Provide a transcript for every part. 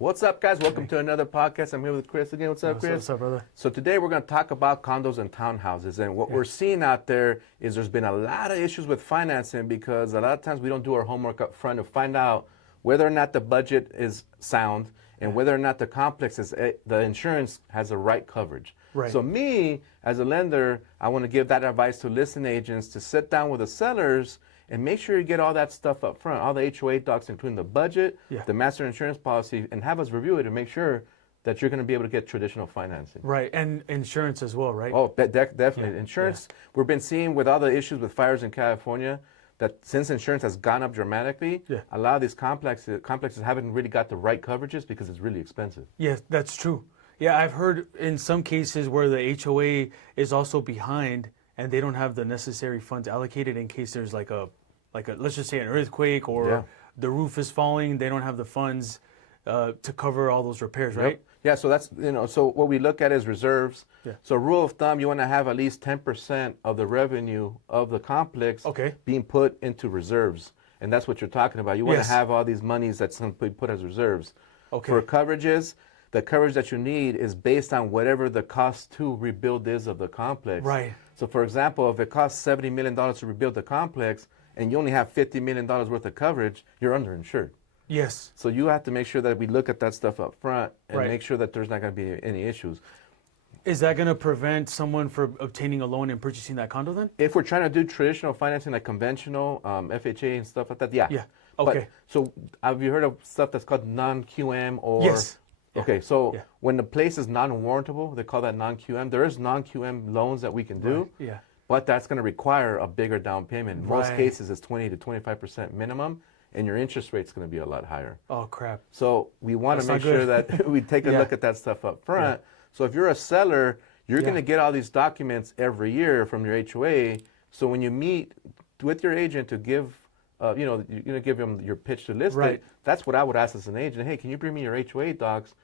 What's up, guys? Welcome to another podcast. I'm here with Chris again. What's up, Chris? What's up, brother? So today we're going to talk about condos and townhouses. And what we're seeing out there is there's been a lot of issues with financing because a lot of times we don't do our homework up front to find out whether or not the budget is sound and whether or not the complex is the insurance has the right coverage. Right. So me, as a lender, I want to give that advice to listing agents to sit down with the sellers and make sure you get all that stuff up front, all the HOA docs, including the budget, the master insurance policy, and have us review it to make sure that you're going to be able to get traditional financing. Right, and insurance as well, right? Oh, definitely. Insurance, we've been seeing with all the issues with fires in California, that since insurance has gone up dramatically, a lot of these complexes haven't really got the right coverages because it's really expensive. Yeah, that's true. Yeah, I've heard in some cases where the HOA is also behind and they don't have the necessary funds allocated in case there's like a let's just say an earthquake or the roof is falling. They don't have the funds to cover all those repairs, right? Yeah, so that's, so what we look at is reserves. So rule of thumb, you want to have at least 10% of the revenue of the complex being put into reserves. And that's what you're talking about. You want to have all these monies that's going to be put as reserves. For coverages, the coverage that you need is based on whatever the cost to rebuild is of the complex. Right. So for example, if it costs $70 million to rebuild the complex and you only have $50 million worth of coverage, you're underinsured. Yes. So you have to make sure that we look at that stuff up front and make sure that there's not going to be any issues. Is that going to prevent someone from obtaining a loan and purchasing that condo then? If we're trying to do traditional financing like conventional, FHA and stuff like that, yeah. Okay. So have you heard of stuff that's called non-QM or... Yes. Okay, so when the place is non-warrantable, they call that non-QM. There is non-QM loans that we can do, but that's going to require a bigger down payment. In most cases, it's 20 to 25% minimum, and your interest rate's going to be a lot higher. Oh, crap. So we want to make sure that we take a look at that stuff up front. So if you're a seller, you're going to get all these documents every year from your HOA. So when you meet with your agent to give, you're going to give them your pitch to list it. That's what I would ask as an agent. Hey, can you bring me your HOA docs?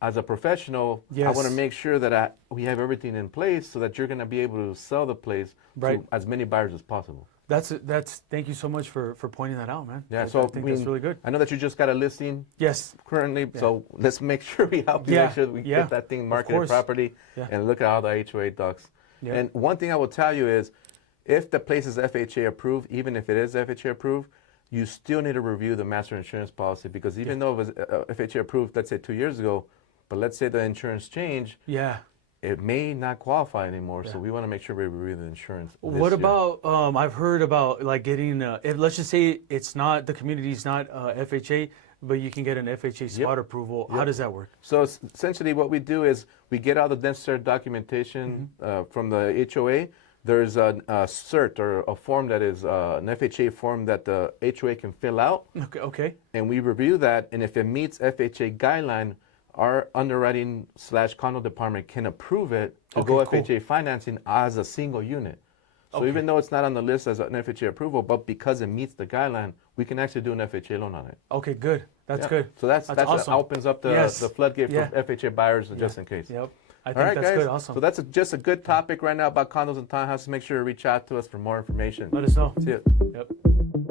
As a professional, I want to make sure that we have everything in place so that you're going to be able to sell the place to as many buyers as possible. Thank you so much for pointing that out, man. Yeah, I think that's really good. I know that you just got a listing currently, so let's make sure we help you make sure that we get that thing marketed properly and look at all the HOA docs. And one thing I will tell you is, if the place is FHA approved, even if it is FHA approved, you still need to review the master insurance policy because even though it was FHA approved, let's say 2 years ago, but let's say the insurance changed, it may not qualify anymore. So we want to make sure we review the insurance. What about, I've heard about like getting, let's just say it's not, the community's not FHA, but you can get an FHA spot approval. How does that work? So essentially what we do is we get all the necessary documentation from the HOA. There's a cert or a form that is an FHA form that the HOA can fill out. Okay. And we review that, and if it meets FHA guideline, our underwriting / condo department can approve it to go FHA financing as a single unit. So even though it's not on the list as an FHA approval, but because it meets the guideline, we can actually do an FHA loan on it. Okay, good. That's good. So that's awesome. Opens up the floodgate for FHA buyers just in case. I think that's good. Awesome. So that's just a good topic right now about condos and townhouses. Make sure to reach out to us for more information. Let us know. See you.